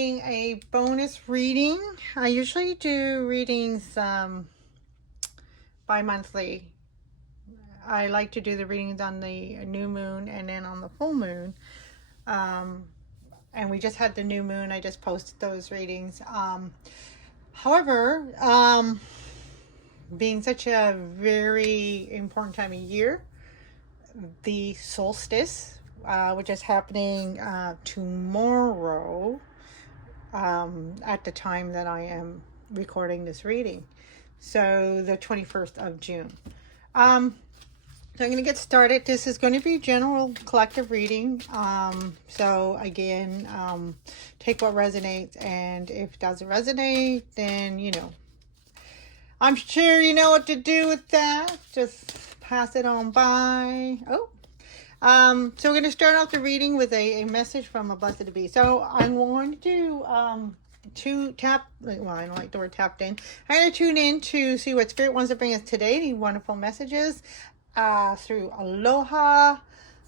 doing a bonus reading. I usually do readings bi-monthly. I like to do the readings on the new moon and then on the full moon. And we just had the new moon. I just posted those readings. However, being such a very important time of year, the solstice, which is happening tomorrow at the time that I am recording this reading. So the 21st of June. So I'm going to get started. This is going to be general collective reading. So again, take what resonates, and if it doesn't resonate, then, you know, I'm sure you know what to do with that. Just pass it on by. So we're going to start off the reading with a message from a blessed to be. So I'm going to do well, I don't like the word tapped in. I'm going to tune in to see what Spirit wants to bring us today. Any wonderful messages through Aloha,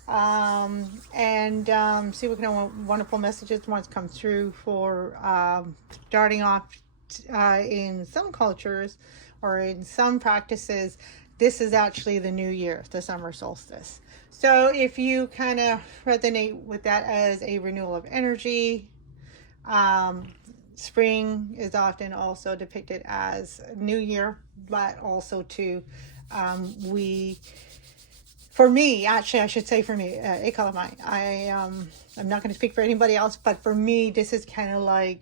and see what kind of wonderful messages once come through for starting off in some cultures or in some practices. This is actually the new year, the summer solstice. So if you kind of resonate with that as a renewal of energy, spring is often also depicted as new year, but also too, for me, actually, I should say for me, I'm not going to speak for anybody else, but for me, this is kind of like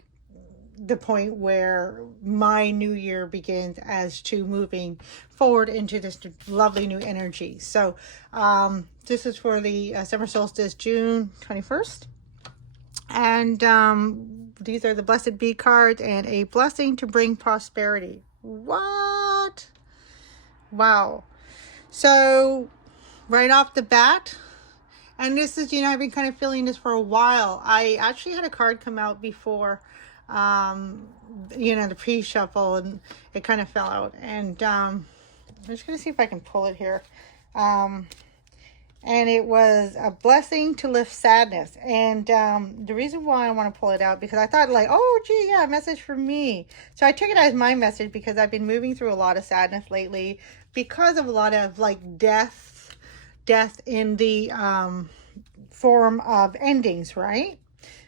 the point where my new year begins as to moving forward into this lovely new energy. So this is for the summer solstice, June 21st. And these are the Blessed Bee cards and a blessing to bring prosperity. What? Wow. So right off the bat, and this is, you know, I've been kind of feeling this for a while. I actually had a card come out before, you know, the pre-shuffle, and it kind of fell out. And I'm just going to see if I can pull it here. And it was a blessing to lift sadness. And the reason why I want to pull it out, because I thought like, oh, gee, yeah, a message for me. So I took it as my message because I've been moving through a lot of sadness lately because of a lot of like death in the form of endings, right?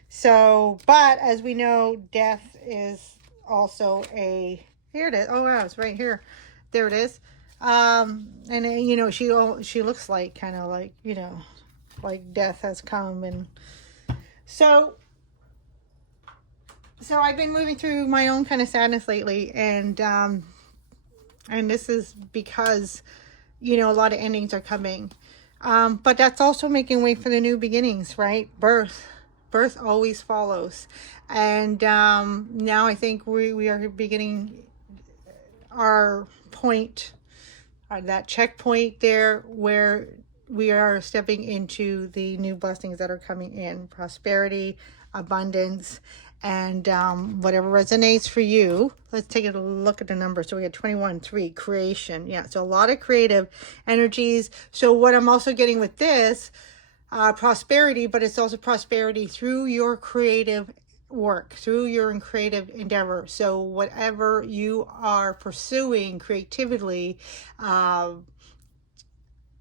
So, but as we know, death is also here it is. Oh, wow, it's right here. There it is. And you know, she looks like kind of like, you know, like death has come. And so I've been moving through my own kind of sadness lately, and this is because, you know, a lot of endings are coming, but that's also making way for the new beginnings, right? Birth always follows. And now I think we are beginning our point, that checkpoint there, where we are stepping into the new blessings that are coming in, prosperity, abundance, and whatever resonates for you. Let's take a look at the numbers. So we got 21, 3, creation. Yeah, so a lot of creative energies. So what I'm also getting with this, prosperity, but it's also prosperity through your creative work, through your creative endeavor. So whatever you are pursuing creatively,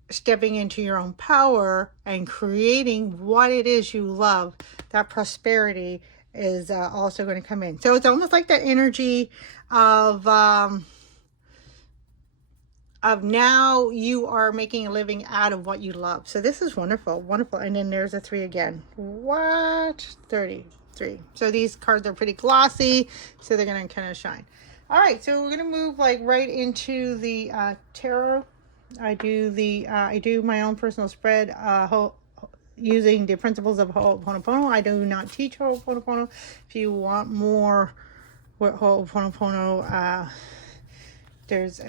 stepping into your own power and creating what it is you love, that prosperity is also going to come in. So it's almost like that energy of now you are making a living out of what you love. So this is wonderful, wonderful. And then there's a 3 again. What? 33. So these cards are pretty glossy, so they're going to kind of shine. All right, so we're going to move like right into the tarot. I do my own personal spread using the principles of Ho'o Pono Pono. I do not teach Ho'o Pono Pono. If you want more with Ho'o Pono Pono, there's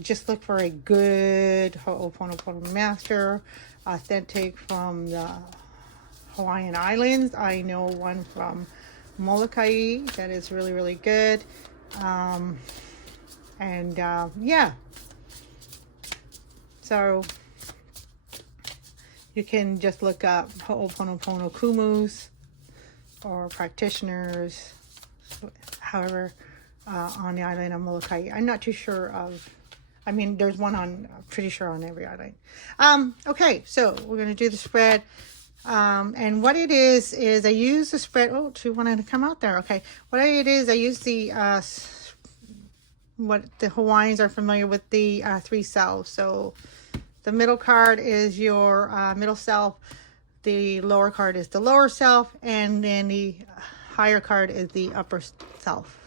just look for a good Ho'o Pono Pono master, authentic from the Hawaiian Islands. I know one from Molokai that is really, really good. Yeah. So you can just look up Ho'o Pono Pono Kumu's or practitioners, however, on the island of Molokai. I'm not too sure of, I mean, there's one on, I'm pretty sure on every island. Okay, so we're going to do the spread. And what it is I use the spread. Oh, she wanted to come out there. Okay. What it is, I use the, what the Hawaiians are familiar with, the 3 selves. So the middle card is your middle self. The lower card is the lower self. And then the higher card is the upper self.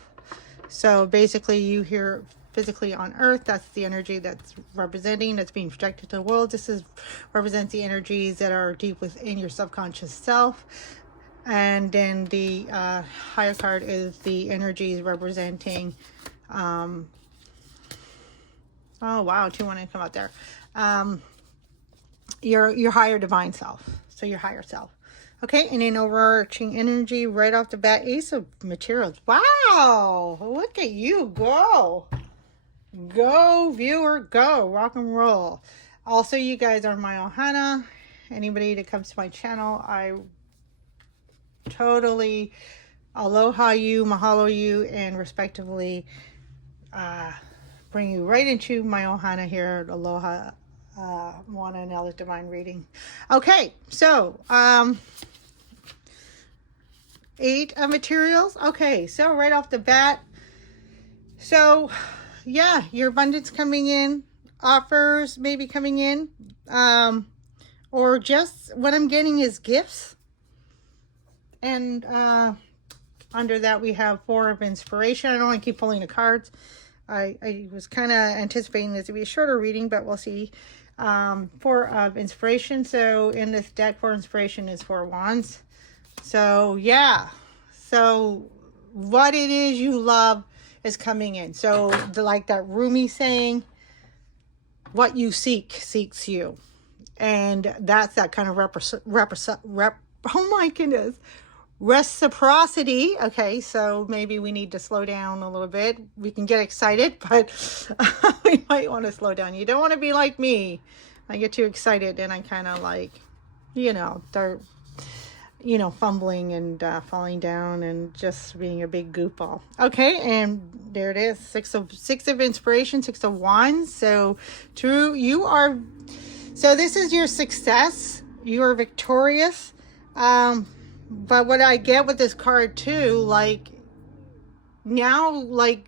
So basically you hear physically on earth, that's the energy that's representing, that's being projected to the world. This is represents the energies that are deep within your subconscious self. And then the higher card is the energies representing oh wow, 2 want to come out there, your higher divine self, so your higher self. Okay, and then overarching energy right off the bat, Ace of Materials. Wow, look at you go. Go, viewer, go. Rock and roll. Also, you guys are my ohana. Anybody that comes to my channel, I totally aloha you, mahalo you, and respectively bring you right into my ohana here at Aloha Moana Anela's Divine Reading. Okay, so 8 of Materials. Okay, so right off the bat, so yeah, your abundance coming in, offers maybe coming in, or just what I'm getting is gifts. And under that we have 4 of Inspiration. I don't want to keep pulling the cards. I was kind of anticipating this to be a shorter reading, but we'll see. 4 of Inspiration. So in this deck, 4 Inspiration is 4 Wands. So yeah, so what it is you love is coming in. So like that Rumi saying, what you seek seeks you. And that's that kind of oh my goodness, reciprocity. Okay, so maybe we need to slow down a little bit. We can get excited, but we might want to slow down. You don't want to be like me. I get too excited and I kind of like, start fumbling and falling down and just being a big goofball. Okay, and there it is. 6 of Inspiration, 6 of Wands. So true, so this is your success. You are victorious. But what I get with this card too, like now, like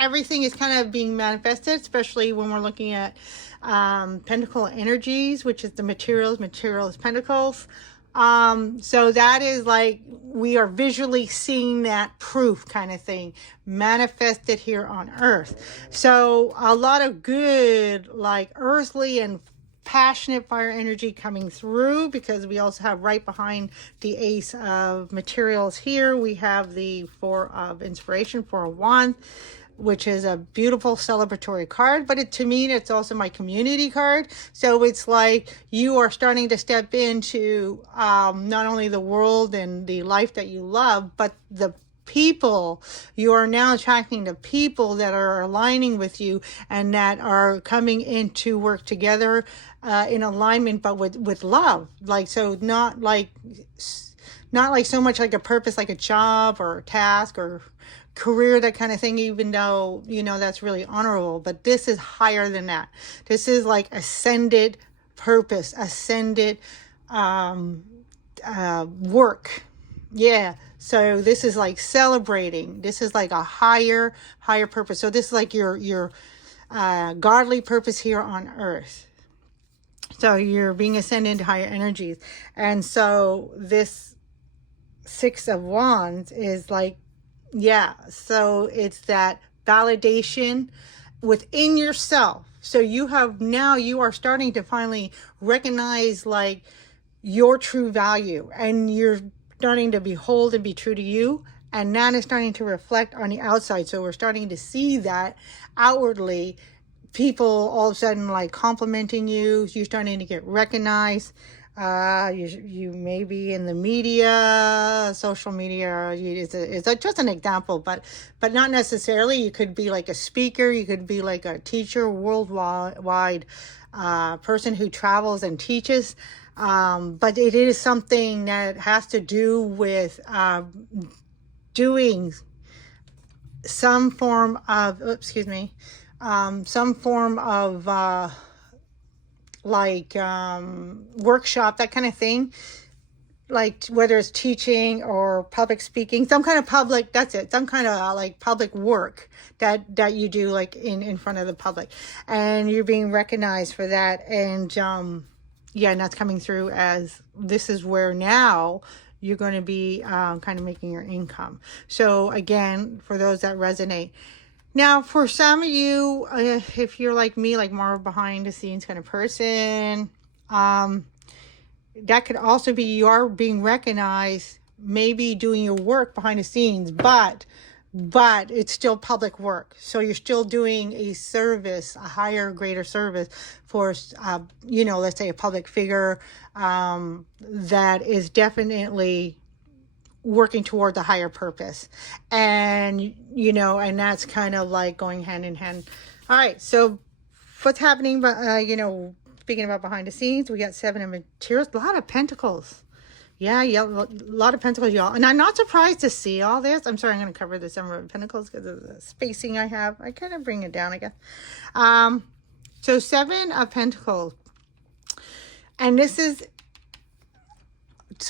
everything is kind of being manifested, especially when we're looking at pentacle energies, which is the materials pentacles. So that is like we are visually seeing that proof kind of thing manifested here on earth. So a lot of good, like earthly and passionate fire energy coming through, because we also have right behind the Ace of Materials here, we have the 4 of Inspiration, 4 of Wands, which is a beautiful celebratory card. But to me, it's also my community card. So it's like you are starting to step into not only the world and the life that you love, but the people. You are now attracting the people that are aligning with you and that are coming in to work together in alignment, but with love. Like, so not like so much like a purpose, like a job or a task or career, that kind of thing, even though, that's really honorable. But this is higher than that. This is like ascended purpose, ascended work. Yeah. So this is like celebrating. This is like a higher purpose. So this is like your godly purpose here on earth. So you're being ascended into higher energies. And so this 6 of Wands is like, yeah, so it's that validation within yourself. So you are starting to finally recognize like your true value, and you're starting to behold and be true to you, and that is starting to reflect on the outside. So we're starting to see that outwardly, people all of a sudden like complimenting you. You're starting to get recognized. You may be in the media, social media is just an example, but not necessarily. You could be like a speaker, you could be like a teacher, worldwide person who travels and teaches. But it is something that has to do with doing some form of, some form of workshop, that kind of thing. Like whether it's teaching or public speaking, some kind of public, that's it, some kind of like public work that you do like in front of the public, and you're being recognized for that. And yeah, and that's coming through as this is where now you're going to be kind of making your income. So again, for those that resonate. Now, for some of you, if you're like me, like more behind the scenes kind of person, that could also be you are being recognized, maybe doing your work behind the scenes, but it's still public work. So you're still doing a service, a higher, greater service for, let's say a public figure that is definitely working towards a higher purpose. And, and that's kind of like going hand in hand. All right. So what's happening, speaking about behind the scenes, we got 7 of materials, a lot of pentacles. Yeah, a lot of pentacles, y'all. And I'm not surprised to see all this. I'm sorry, I'm going to cover the 7 of pentacles because of the spacing I have. I kind of bring it down, I guess. So 7 of pentacles. And this is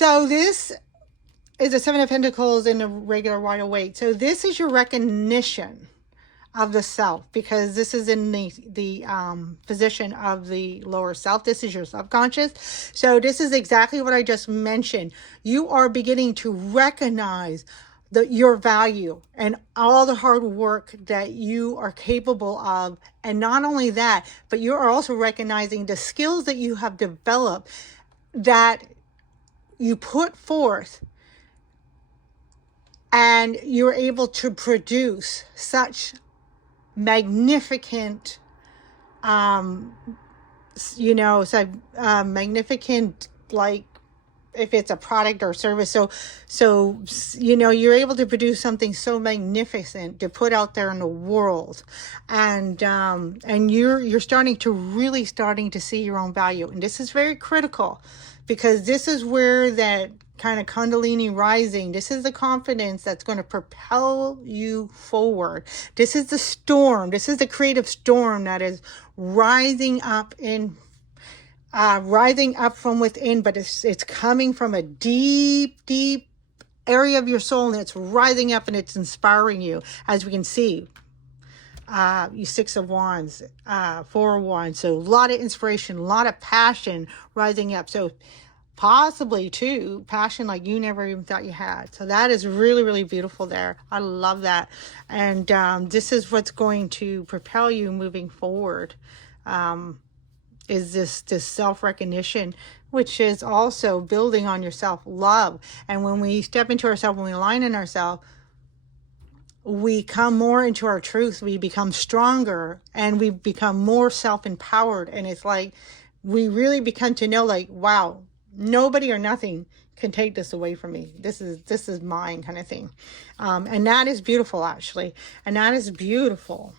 a 7 of pentacles in a regular wider weight. So this is your recognition of the self, because this is in the position of the lower self. This is your subconscious. So this is exactly what I just mentioned. You are beginning to recognize your value and all the hard work that you are capable of. And not only that, but you are also recognizing the skills that you have developed that you put forth, and you're able to produce such magnificent, magnificent, like if it's a product or service. So, you're able to produce something so magnificent to put out there in the world. And you're starting to see your own value. And this is very critical, because this is where that kind of Kundalini rising, this is the confidence that's going to propel you forward. This is the storm. This is the creative storm that is rising up from within, but it's coming from a deep, deep area of your soul, and it's rising up and it's inspiring you, as we can see. You 6 of Wands, 4 of Wands. So a lot of inspiration, a lot of passion rising up. So possibly too passion like you never even thought you had. So that is really, really beautiful there. I love that. And this is what's going to propel you moving forward. Is this self-recognition, which is also building on your self-love. And when we step into ourselves, when we align in ourselves, we come more into our truth. We become stronger and we become more self-empowered. And it's like we really become to know, like, wow, nobody or nothing can take this away from me. This is mine, kind of thing. And that is beautiful, actually. And that is beautiful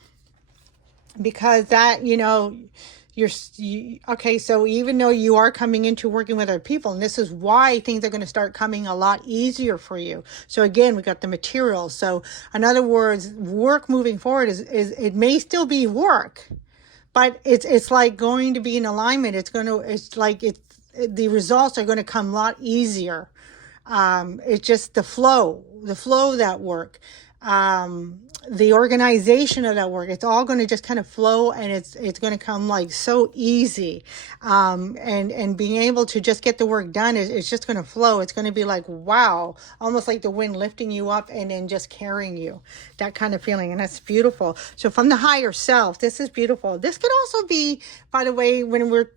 because that, okay, so even though you are coming into working with other people, and this is why things are going to start coming a lot easier for you. So again, we got the materials. So in other words, work moving forward is it may still be work, but it's like going to be in alignment. The results are going to come a lot easier. It's just the flow of that work, the organization of that work. It's all going to just kind of flow, and it's going to come like so easy. And being able to just get the work done it's just going to flow. It's going to be like, wow, almost like the wind lifting you up and then just carrying you, that kind of feeling. And that's beautiful. So from the higher self, this is beautiful. This could also be, by the way, when we're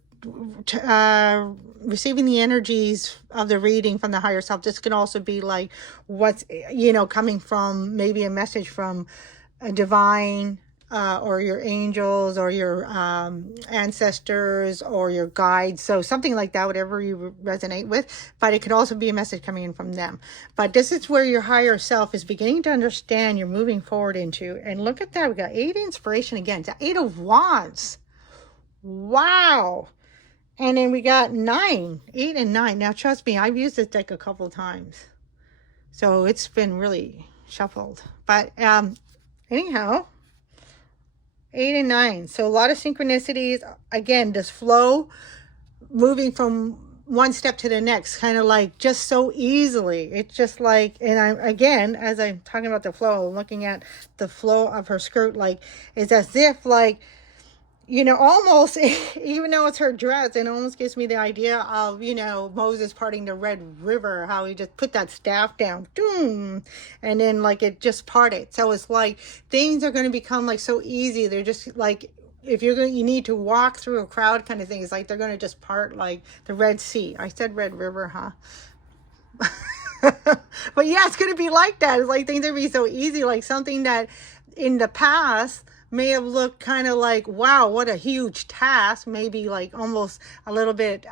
receiving the energies of the reading from the higher self, this can also be like what's coming from, maybe a message from a divine or your angels or your ancestors or your guides. So something like that, whatever you resonate with, but it could also be a message coming in from them. But this is where your higher self is beginning to understand you're moving forward into. And look at that, we got 8 inspiration again. It's 8 of Wands. Wow. And then we got 9, 8 and 9. Now, trust me, I've used this deck a couple of times. So it's been really shuffled. But anyhow, 8 and 9. So a lot of synchronicities. Again, this flow, moving from one step to the next, kind of like just so easily. It's just like, and I'm, again, as I'm talking about the flow, looking at the flow of her skirt, like, it's as if like, you know, almost, even though it's her dress, it almost gives me the idea of, you know, Moses parting the Red River, how he just put that staff down, doom, and then like it just parted. So it's like things are going to become like so easy. They're just like, if you're going, you need to walk through a crowd kind of thing. It's like they're going to just part like the Red Sea. I said Red River, huh? But yeah, it's going to be like that. It's like things are going to be so easy, like something that in the past may have looked kind of like, wow, what a huge task, maybe like almost a little bit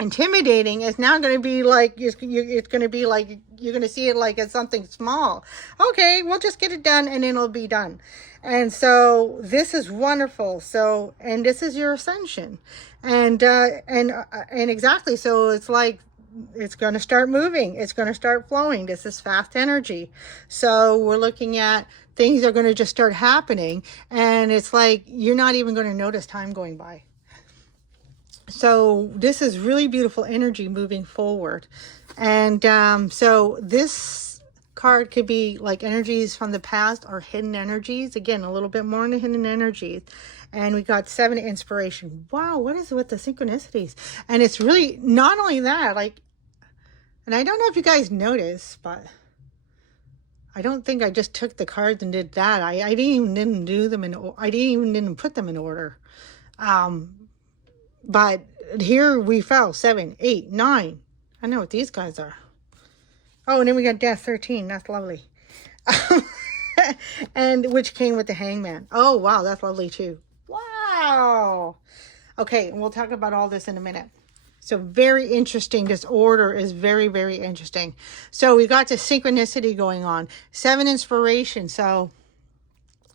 intimidating. It's now going to be like, it's going to be like, you're going to see it like as something small. Okay, we'll just get it done and then it'll be done. And so this is wonderful. So, and this is your ascension. And exactly. So it's like, it's going to start moving. It's going to start flowing. This is fast energy. So we're looking at things are going to just start happening. And it's like, you're not even going to notice time going by. So this is really beautiful energy moving forward. And so this card could be like energies from the past or hidden energies. Again, a little bit more in the hidden energies. And we got 7 inspiration. Wow, what is it with the synchronicities? And it's really not only that, like, and I don't know if you guys noticed, but I don't think I just took the cards and did that. I didn't do them I didn't put them in order. But here we fell 7, 8, 9. I know what these guys are. Oh, and then we got Death 13. That's lovely. And which came with the Hangman. Oh, wow, that's lovely too. Wow. Okay, and we'll talk about all this in a minute. So very interesting. This order is very, very interesting. So we got the synchronicity going on. 7 inspiration. So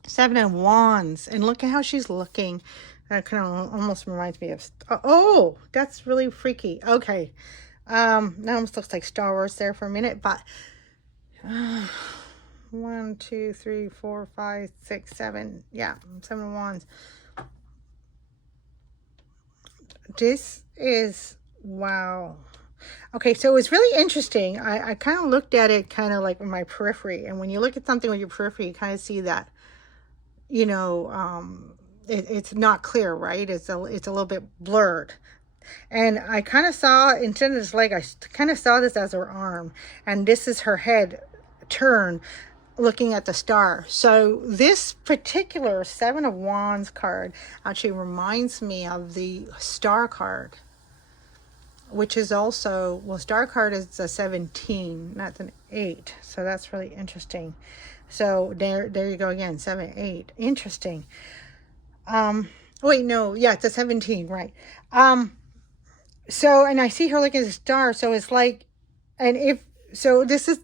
7 of Wands. And look at how she's looking. That kind of almost reminds me of... Oh, that's really freaky. Okay. That almost looks like Star Wars there for a minute. But 1, 2, 3, 4, 5, 6, 7. Yeah, 7 of Wands. This is... Wow. Okay, so it's really interesting. I kind of looked at it kind of like with my periphery. And when you look at something with your periphery, you kind of see that, you know, it's not clear, right? It's a little bit blurred. And I kind of saw, instead of this leg, I kind of saw this as her arm. And this is her head turn looking at the star. So this particular 7 of Wands card actually reminds me of the star card, which is also, well, star card is a 17, not an 8. So that's really interesting. So there you go again, 7, 8. Interesting. Wait, no, yeah, it's a 17, right. So, and I see her looking at the star. So it's like, and if, so this is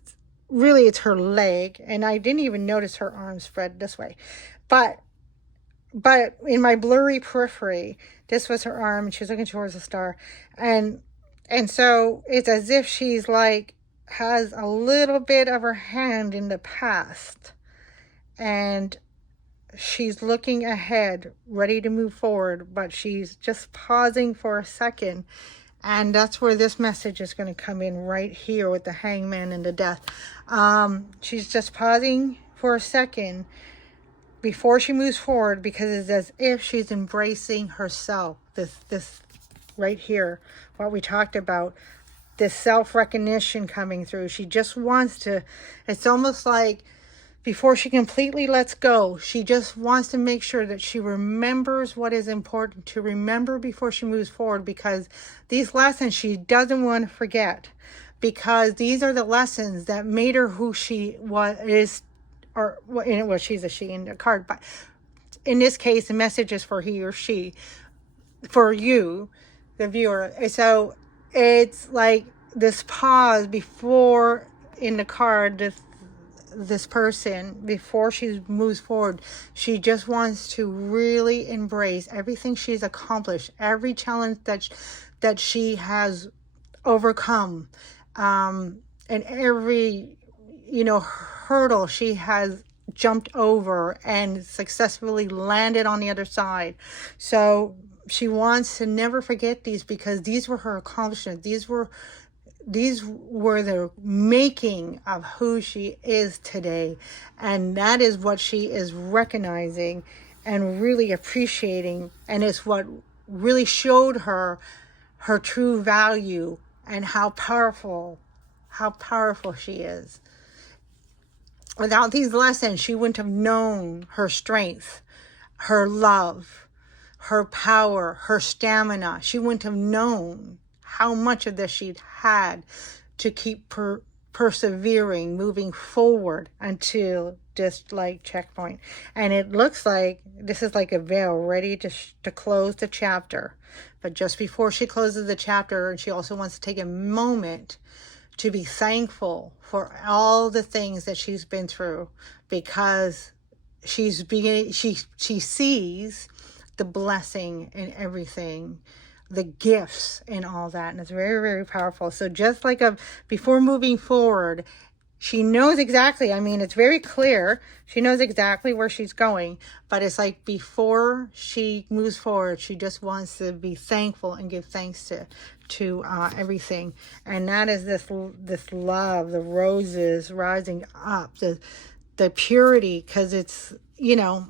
really, it's her leg. And I didn't even notice her arm spread this way. But in my blurry periphery, this was her arm and she was looking towards the star. And so it's as if she's like, has a little bit of her hand in the past. And she's looking ahead, ready to move forward, but she's just pausing for a second. And that's where this message is going to come in right here with the Hangman and the Death. She's just pausing for a second before she moves forward, because it's as if she's embracing herself. This right here, what we talked about, this self-recognition coming through. She just wants to, it's almost like before she completely lets go, she just wants to make sure that she remembers what is important to remember before she moves forward, because these lessons she doesn't want to forget, because these are the lessons that made her who she is, or well, she's a she in the card, but in this case, the message is for he or she, for you, the viewer. So it's like this pause before in the card, this person, before she moves forward, she just wants to really embrace everything she's accomplished, every challenge that she has overcome, and every, hurdle she has jumped over and successfully landed on the other side. So she wants to never forget these, because these were her accomplishments. These were the making of who she is today. And that is what she is recognizing and really appreciating. And it's what really showed her true value and how powerful she is. Without these lessons, she wouldn't have known her strength, her love, her power, her stamina. She wouldn't have known how much of this she'd had to keep persevering, moving forward until this checkpoint. And it looks like this is like a veil ready to close the chapter. But just before she closes the chapter, she also wants to take a moment to be thankful for all the things that she's been through, because she sees the blessing in everything, the gifts and all that. And it's very, very powerful. So just like before moving forward, she knows exactly, it's very clear. She knows exactly where she's going, but it's like before she moves forward, she just wants to be thankful and give thanks to everything. And that is this love, the roses rising up, the purity, because it's, there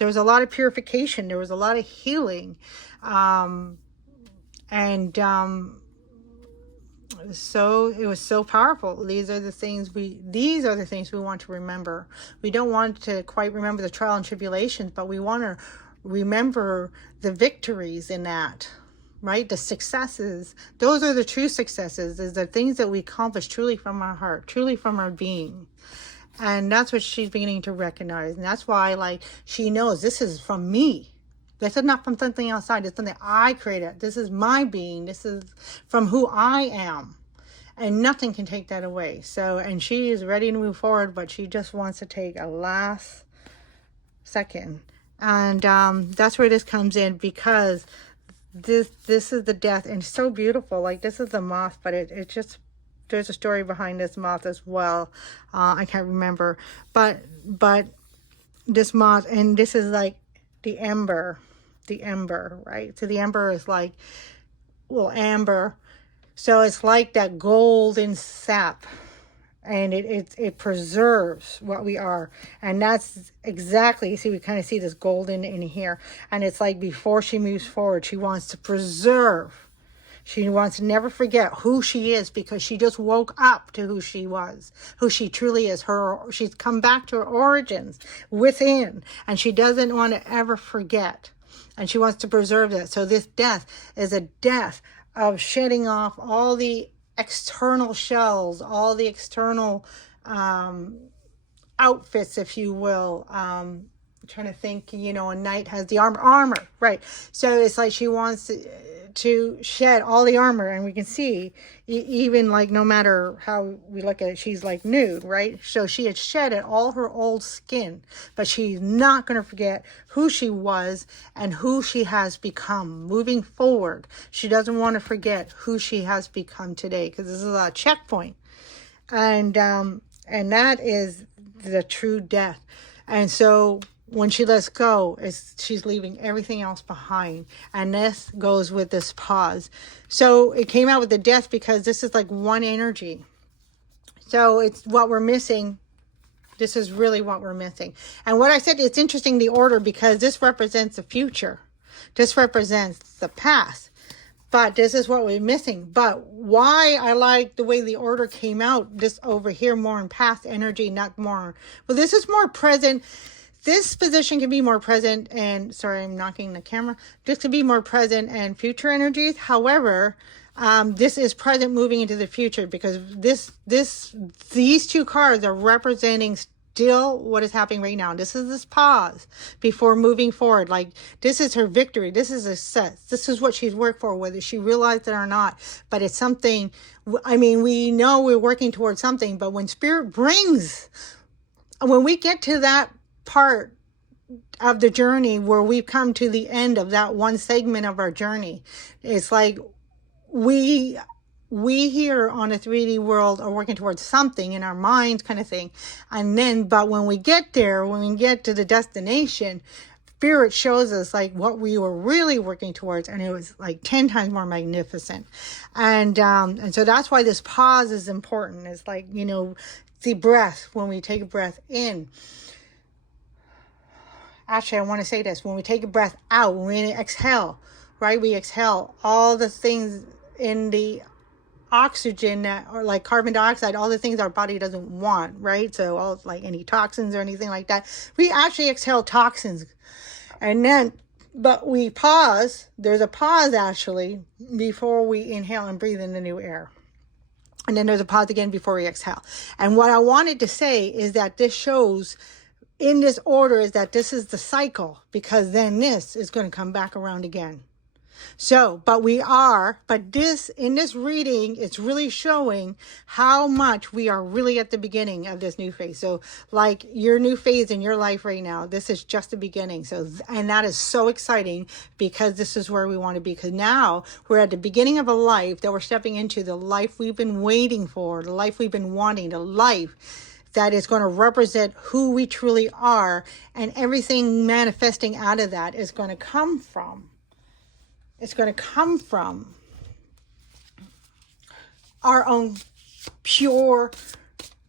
was a lot of purification. There was a lot of healing. It was so powerful. These are the things we want to remember. We don't want to quite remember the trial and tribulations, but we want to remember the victories in that, right? The successes. Those are the true successes, is the things that we accomplish truly from our heart, truly from our being. And that's what she's beginning to recognize. And that's why, she knows this is from me. This is not from something outside. It's something I created. This is my being. This is from who I am. And nothing can take that away. So, and she is ready to move forward, but she just wants to take a last second. And that's where this comes in, because this is the death. And it's so beautiful. This is the moth, but it just, there's a story behind this moth as well. I can't remember. But this moth, and this is the ember, right? So the ember is amber. So it's like that golden sap, and it preserves what we are. And that's exactly, see, we kind of see this golden in here. And it's like before she moves forward, she wants to preserve. She wants to never forget who she is, because she just woke up to who she was, who she truly is. She's come back to her origins within, and she doesn't want to ever forget. And she wants to preserve that. So this death is a death of shedding off all the external shells, all the external outfits, if you will. I'm trying to think, a knight has the armor, right? So it's like she wants to shed all the armor, and we can see even no matter how we look at it, she's nude, right? So she had shedded all her old skin, but she's not going to forget who she was and who she has become moving forward. She doesn't want to forget who she has become today, because this is a checkpoint, and that is the true death. And so when she lets go, she's leaving everything else behind. And this goes with this pause. So it came out with the death, because this is one energy. So it's what we're missing. This is really what we're missing. And what I said, it's interesting, the order, because this represents the future. This represents the past. But this is what we're missing. But why I like the way the order came out, this over here, more in past energy, not more. Well, this is more present. This position can be more present, and sorry, I'm knocking the camera. This could be more present and future energies. However, this is present moving into the future, because these two cards are representing still what is happening right now. This is this pause before moving forward. Like, this is her victory. This is a success. This is what she's worked for, whether she realized it or not. But it's something, I mean, we know we're working towards something, but when Spirit brings, when we get to that part of the journey where we've come to the end of that one segment of our journey, it's like we here on a 3D world are working towards something in our minds, kind of thing. And then, but when we get there, when we get to the destination, Spirit shows us like what we were really working towards, and it was like 10 times more magnificent. And so that's why this pause is important. It's like, you know, the breath, when we take a breath in. Actually, I want to say this. When we take a breath out, when we exhale, right? We exhale all the things in the oxygen that, or like carbon dioxide, all the things our body doesn't want, right? So all like any toxins or anything like that. We actually exhale toxins. And then, but we pause. There's a pause actually before we inhale and breathe in the new air. And then there's a pause again before we exhale. And what I wanted to say is that this shows in this order is that this is the cycle, because then this is going to come back around again. So, but this, in this reading, it's really showing how much we are really at the beginning of this new phase. So like your new phase in your life right now, this is just the beginning. So, and that is so exciting, because this is where we want to be. Because now we're at the beginning of a life that we're stepping into, the life we've been waiting for, the life we've been wanting, the life that is going to represent who we truly are. And everything manifesting out of that is going to come from. It's going to come from our own pure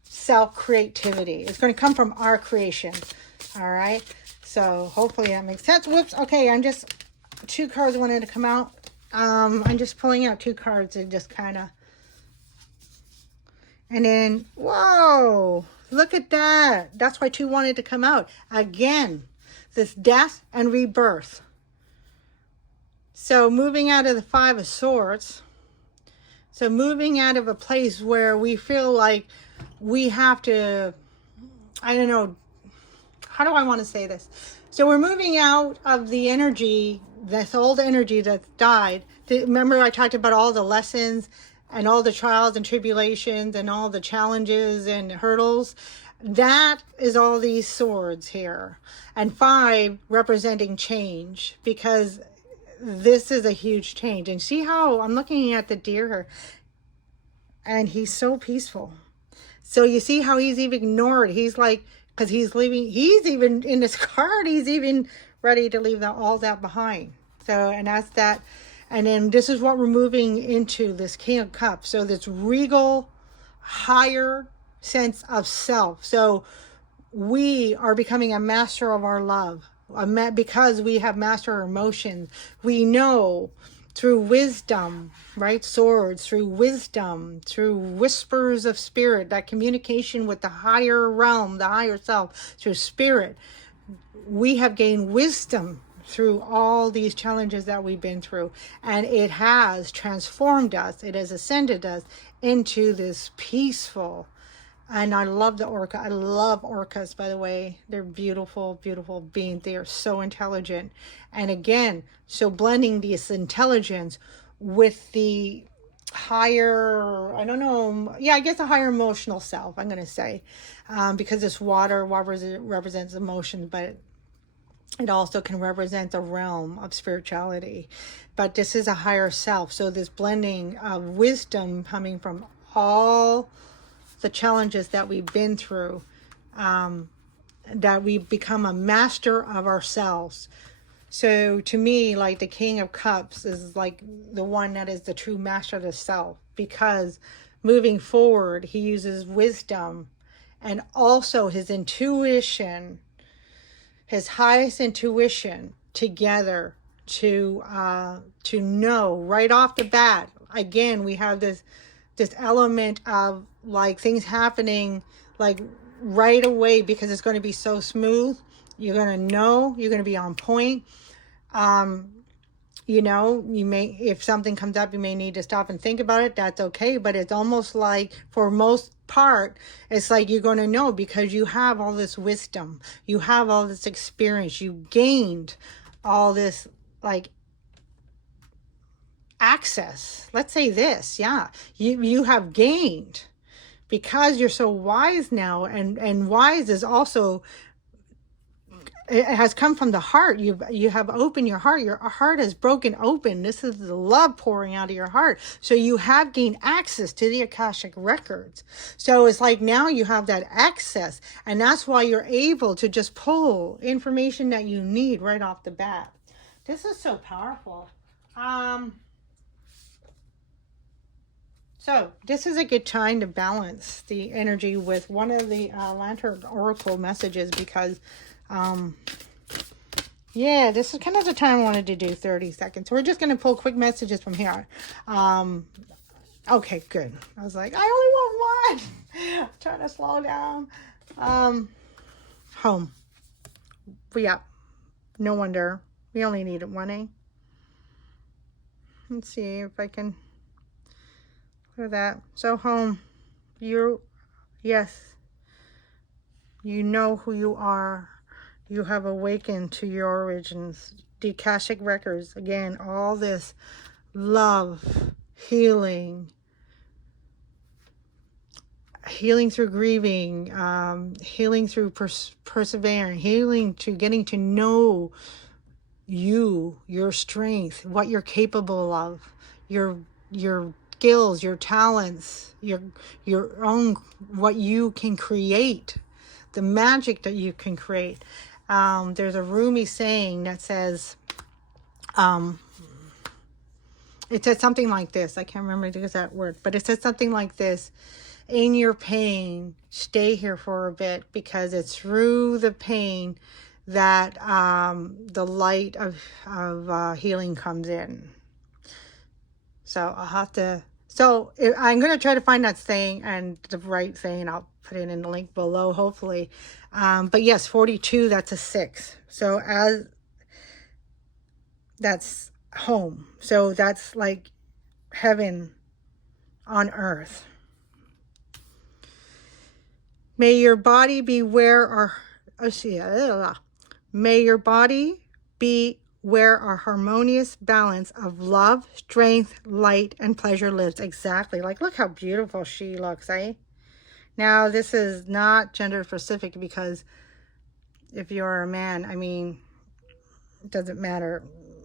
self-creativity. It's going to come from our creation. All right. So hopefully that makes sense. Whoops. Okay. I'm just, 2 cards wanted to come out. I'm just pulling out 2 cards and just kind of, and then, whoa, look at that. That's why 2 wanted to come out. Again, this death and rebirth. So moving out of the 5 of Swords, so moving out of a place where we feel like we have to, I don't know, how do I want to say this? So we're moving out of the energy, this old energy that died. Remember I talked about all the lessons and all the trials and tribulations and all the challenges and hurdles? That is all these swords here. And 5 representing change, because this is a huge change. And see how I'm looking at the deer here, and he's so peaceful. So you see how he's even ignored. He's like, because he's leaving, he's even in this card, he's even ready to leave all that behind. So, and that's that. And then this is what we're moving into, this King of Cups. So this regal, higher sense of self. So we are becoming a master of our love. Because we have mastered our emotions, we know through wisdom, right? Swords, through wisdom, through whispers of spirit, that communication with the higher realm, the higher self, through spirit, we have gained wisdom through all these challenges that we've been through. And it has transformed us. It has ascended us into this peaceful. And I love the orca. I love orcas, by the way. They're beautiful, beautiful beings. They are so intelligent. And again, so blending this intelligence with the higher, I don't know, yeah, I guess a higher emotional self, I'm going to say. Because this water represents emotions, but it also can represent the realm of spirituality. But this is a higher self. So this blending of wisdom coming from all the challenges that we've been through, that we become a master of ourselves. So to me, like the King of Cups is like the one that is the true master of the self, because moving forward, he uses wisdom and also his intuition, his highest intuition together to know right off the bat. Again, we have this element of like things happening like right away, because it's going to be so smooth. You're going to know, you're going to be on point. You know, you may, if something comes up, you may need to stop and think about it. That's okay. But it's almost like, for most part, it's like you're going to know because you have all this wisdom. You have all this experience. You gained all this, like, access. Let's say this. Yeah. You have gained because you're so wise now. And wise is also, it has come from the heart. You have opened your heart. Your heart is broken open. This is the love pouring out of your heart. So you have gained access to the Akashic records. So it's like now you have that access, and that's why you're able to just pull information that you need right off the bat. This is so powerful. So this is a good time to balance the energy with one of the Lantern Oracle messages, because yeah, this is kind of the time I wanted to do 30 seconds. We're just going to pull quick messages from here. Okay, good. I was like, I only want one. I'm trying to slow down. Home. Yeah, no wonder. We only needed one, eh? Let's see if I can clear that. So home, yes, you know who you are. You have awakened to your origins. The Akashic records, again, all this love, healing through grieving, healing through persevering, healing to getting to know you, your strength, what you're capable of, your skills, your talents, your own, what you can create, the magic that you can create. There's a Rumi saying that says, it says something like this. I can't remember the exact word, but it says something like this: in your pain, stay here for a bit, because it's through the pain that the light of healing comes in. So I'll have to, I'm going to try to find that saying and the right saying. I'll put it in the link below, hopefully. But yes, 42, that's a 6. So that's home. So that's like heaven on earth. May your body be where may your body be where our harmonious balance of love, strength, light, and pleasure lives. Exactly. Like, look how beautiful she looks, eh? Now, this is not gender specific, because if you're a man, I mean, it doesn't matter.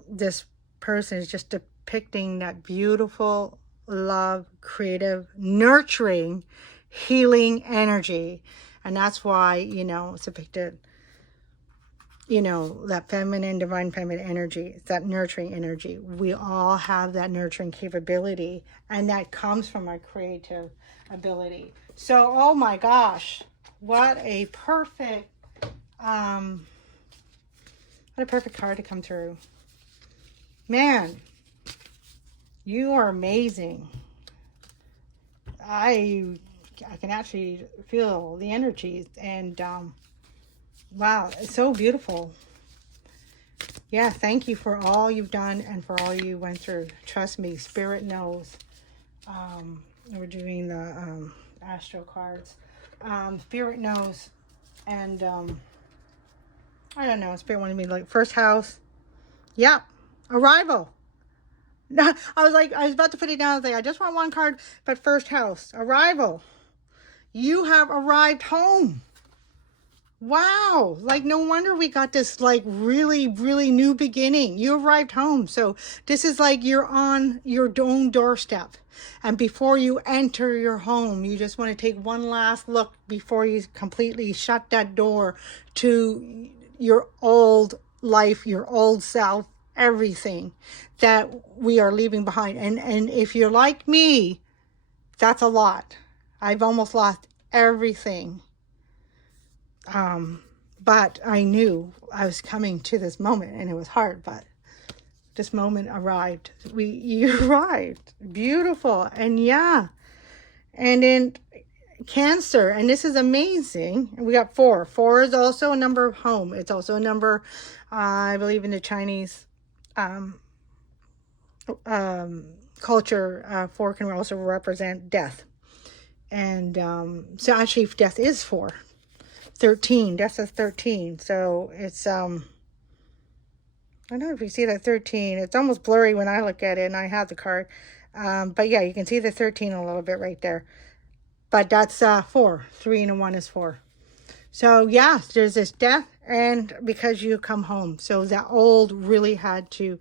This person is just depicting that beautiful love, creative, nurturing, healing energy. And that's why, you know, it's depicted, you know, that feminine, divine feminine energy. It's that nurturing energy. We all have that nurturing capability, and that comes from our creative ability. So, oh my gosh, what a perfect card to come through. Man, you are amazing. I can actually feel the energies, and wow, it's so beautiful. Yeah, thank you for all you've done and for all you went through. Trust me, Spirit knows. We're doing the astro cards. Spirit knows. And I don't know, Spirit wanted me to, like, first house. Yep, arrival. I was about to put it down. I was like, I just want one card, but first house, arrival. You have arrived home. Wow, like, no wonder we got this, like, really, really new beginning. You arrived home. So this is like you're on your own doorstep. And before you enter your home, you just want to take one last look before you completely shut that door to your old life, your old self, everything that we are leaving behind. And if you're like me, that's a lot. I've almost lost everything. But I knew I was coming to this moment, and it was hard, but this moment arrived. You arrived. Beautiful. And yeah. And in Cancer, and this is amazing. We got 4. 4 is also a number of home. It's also a number, I believe, in the Chinese culture, 4 can also represent death. And so actually death is 4. 13, death is 13. So it's, I don't know if you see that 13. It's almost blurry when I look at it, and I have the card. But yeah, you can see the 13 a little bit right there. But that's 4. 3 and a 1 is 4. So yeah, there's this death, and because you come home. So that old really had to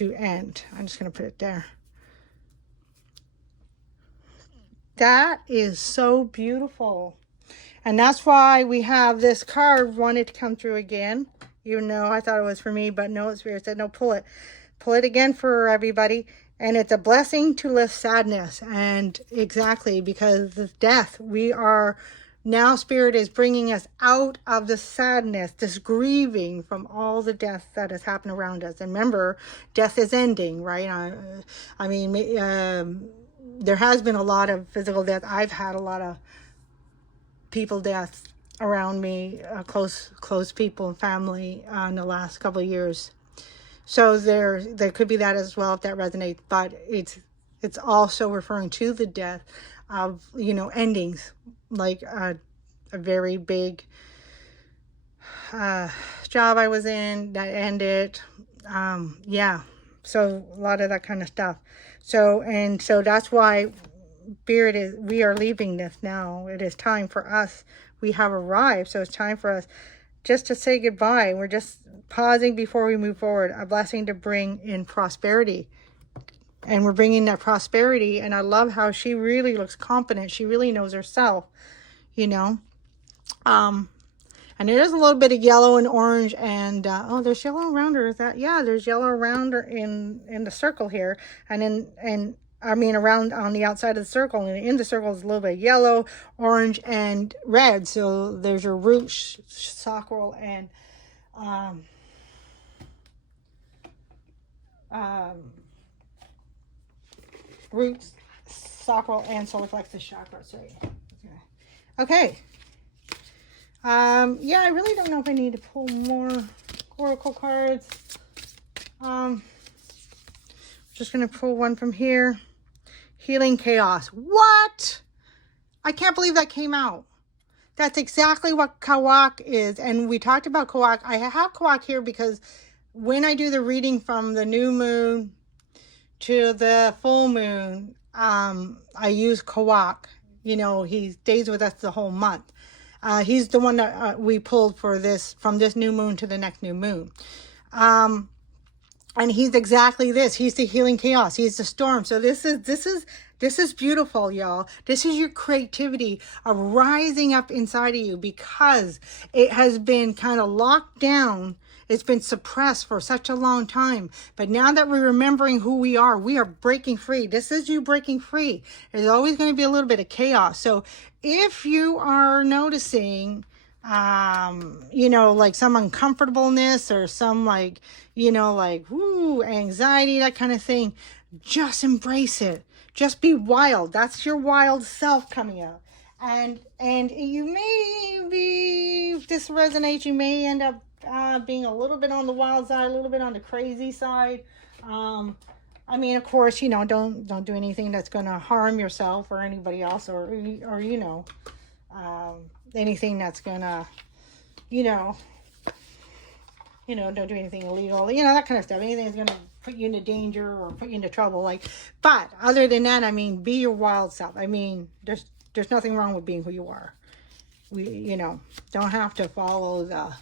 end. I'm just going to put it there. That is so beautiful. And that's why we have this card wanted to come through again. Even though I thought it was for me, but no, Spirit said, no, pull it. Pull it again for everybody. And it's a blessing to lift sadness. And exactly, because of death, we are, now Spirit is bringing us out of the sadness, this grieving from all the death that has happened around us. And remember, death is ending, right? I mean, there has been a lot of physical death. I've had a lot of people death around me, close people and family in the last couple of years. So there could be that as well if that resonates, but it's also referring to the death of, endings, like a very big job I was in that ended. Yeah, so a lot of that kind of stuff. So that's why Spirit we are leaving this now. It is time for us. We have arrived, so it's time for us just to say goodbye. We're just pausing before we move forward. A blessing to bring in prosperity. And we're bringing that prosperity. And I love how she really looks confident. She really knows herself, And there is a little bit of yellow and orange. And, there's yellow around her. Is that? Yeah, there's yellow around her in the circle here. Around on the outside of the circle, and in the circle is a little bit of yellow, orange, and red. So there's your root, sacral, and roots, sacral, and solar plexus chakras. Right. Okay. Yeah, I really don't know if I need to pull more oracle cards. Just gonna pull one from here. Healing chaos. What? I can't believe that came out. That's exactly what Kawak is. And we talked about Kawak. I have Kawak here because when I do the reading from the new moon to the full moon, I use Kawak. He stays with us the whole month. He's the one that we pulled for this, from this new moon to the next new moon. And he's exactly this. He's the healing chaos. He's the storm. So this is beautiful, y'all. This is your creativity rising up inside of you, because it has been kind of locked down. It's been suppressed for such a long time. But now that we're remembering who we are breaking free. This is you breaking free. There's always going to be a little bit of chaos. So if you are noticing, like some uncomfortableness or some anxiety, that kind of thing, just embrace it. Just be wild. That's your wild self coming out. And you may be, if this resonates, you may end up being a little bit on the wild side, a little bit on the crazy side. Of course, don't do anything that's going to harm yourself or anybody else, or anything that's going to, don't do anything illegal, that kind of stuff. Anything that's going to put you into danger or put you into trouble. But other than that, be your wild self. There's nothing wrong with being who you are. We, don't have to follow the,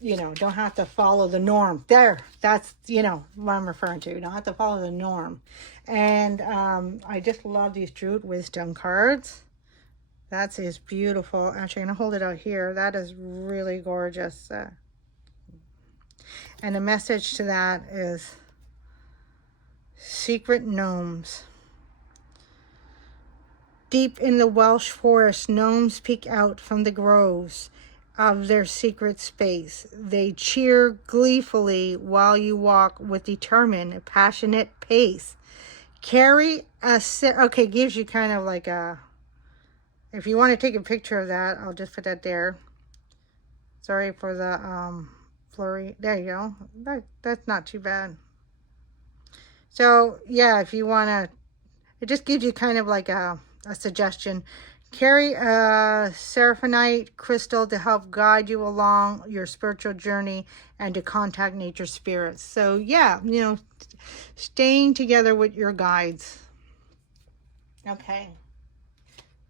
don't have to follow the norm. That's, what I'm referring to. You don't have to follow the norm. And I just love these Druid Wisdom cards. That is beautiful. Actually, I'm going to hold it out here. That is really gorgeous. And the message to that is secret gnomes. Deep in the Welsh forest, gnomes peek out from the groves of their secret space. They cheer gleefully while you walk with determined, passionate pace. Carry a... Okay, gives you kind of like a... If you want to take a picture of that, I'll just put that there. Sorry for the flurry. There you go. That's not too bad. So yeah, if you want to, it just gives you kind of like a suggestion. Carry a seraphonite crystal to help guide you along your spiritual journey and to contact nature spirits. So yeah, you know, staying together with your guides. Okay.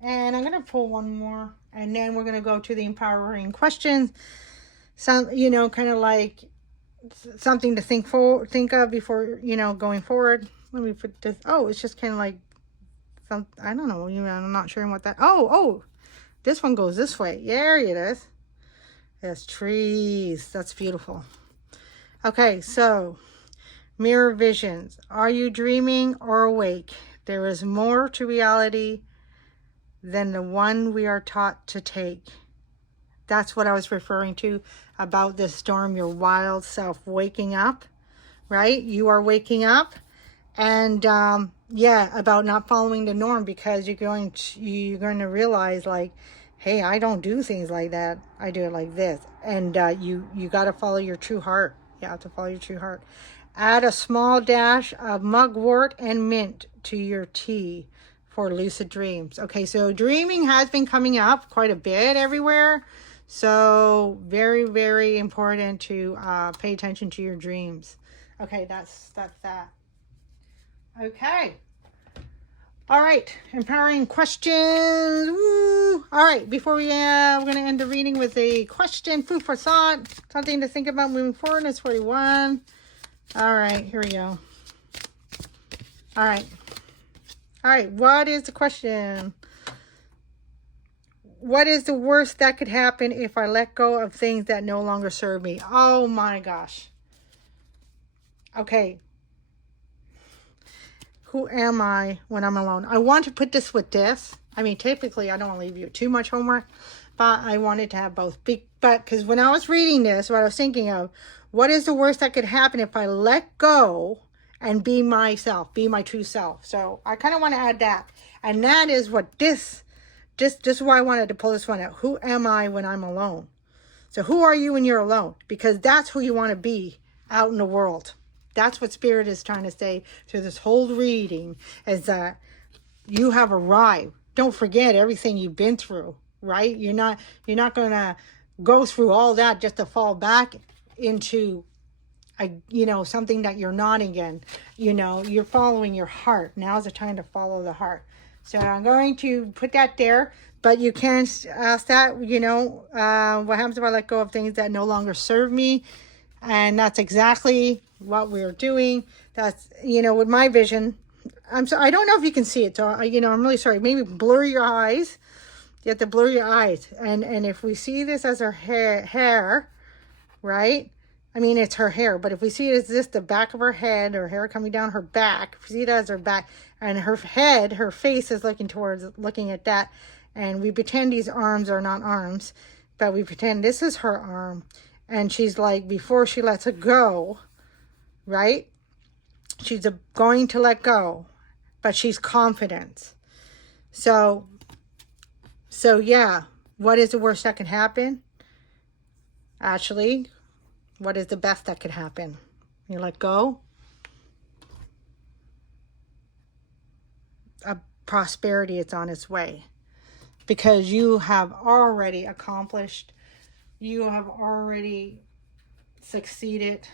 And I'm going to pull one more, and then we're going to go to the empowering questions. Some, you know, kind of like something to think of before, you know, going forward. Let me put this. Oh, it's just kind of like some, I don't know, you know, I'm not sure what that. Oh, this one goes this way. There it is. It's trees. That's beautiful. Okay, so mirror visions. Are you dreaming or awake? There is more to reality than the one we are taught to take. That's what I was referring to about this storm, your wild self waking up, right? You are waking up, and yeah, about not following the norm, because you're going to realize, like, hey, I don't do things like that. I do it like this. And you got to follow your true heart. You have to follow your true heart. Add a small dash of mugwort and mint to your tea for lucid dreams. Okay, so dreaming has been coming up quite a bit everywhere. So very, very important to pay attention to your dreams. Okay, that's that. Okay. All right, empowering questions. Woo. All right, before we're going to end the reading with a question, food for thought, something to think about moving forward. It's 41. All right, here we go. All right, what is the question? What is the worst that could happen if I let go of things that no longer serve me? Oh my gosh. Okay. Who am I when I'm alone? I want to put this with this. I mean, typically I don't want to leave you too much homework, but I wanted to have both. But because when I was reading this, what I was thinking of, what is the worst that could happen if I let go and be myself, be my true self? So I kind of want to add that. And that is what this is why I wanted to pull this one out. Who am I when I'm alone? So who are you when you're alone? Because that's who you want to be out in the world. That's what Spirit is trying to say through this whole reading, is that you have arrived. Don't forget everything you've been through, right? You're not going to go through all that just to fall back into something that you're not again. You're following your heart. Now's the time to follow the heart. So I'm going to put that there, but you can ask that, what happens if I let go of things that no longer serve me? And that's exactly what we're doing. That's, with my vision, I don't know if you can see it. So, I'm really sorry. Maybe blur your eyes. You have to blur your eyes. And if we see this as her hair, right? I mean, it's her hair, but if we see it as just the back of her head, or hair coming down her back, if we see it as her back, and her head, her face is looking at that, and we pretend these arms are not arms, but we pretend this is her arm, and she's like, before she lets it go, right? She's going to let go, but she's confident. So yeah, what is the worst that can happen? Actually, what is the best that could happen? You let go. A prosperity is on its way, because you have already accomplished. You have already succeeded,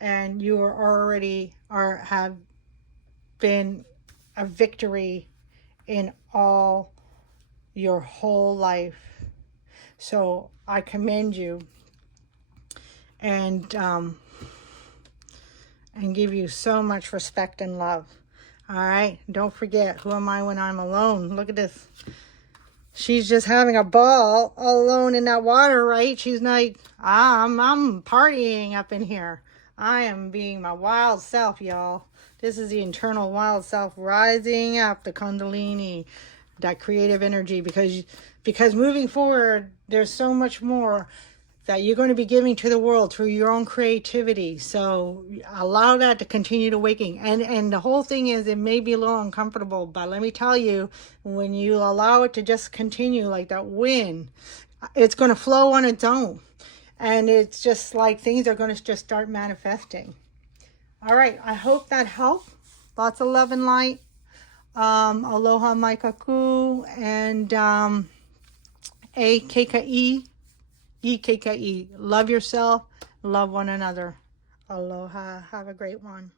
and you have been a victory in all your whole life. So I commend you, and give you so much respect and love. All right, don't forget, who am I when I'm alone? Look at this. She's just having a ball all alone in that water, right? She's like, I'm partying up in here. I am being my wild self, y'all. This is the internal wild self rising up, the Kundalini, that creative energy, because moving forward, there's so much more that you're going to be giving to the world through your own creativity. So allow that to continue to waking. And the whole thing is, it may be a little uncomfortable, but let me tell you, when you allow it to just continue like that wind, it's going to flow on its own. And it's just like things are going to just start manifesting. All right. I hope that helped. Lots of love and light. Aloha mai kaku, and a kki, e kki. Love yourself. Love one another. Aloha. Have a great one.